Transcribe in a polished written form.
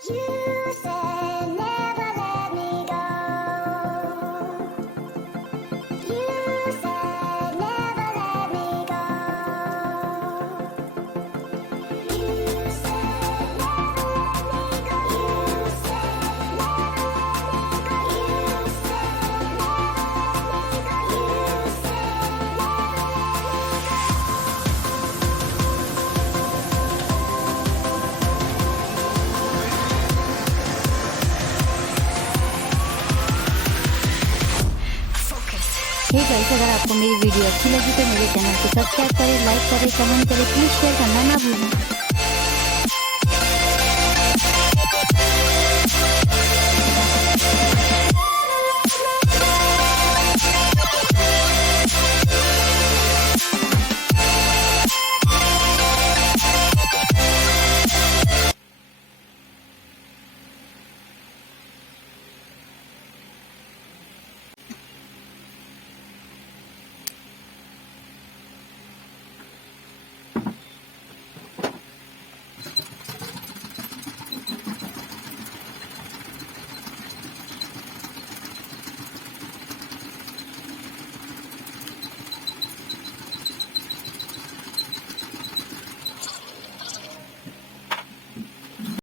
You said never let me go. You said never let me go. You said never let me go. You said never let me go. You said never let me go. You said hey guys, अगर आपको मेरी video अच्छी लगी तो मेरे channel को subscribe करें, like करें, कमेंट करें, प्लीज़ शेयर करना ना भूलें।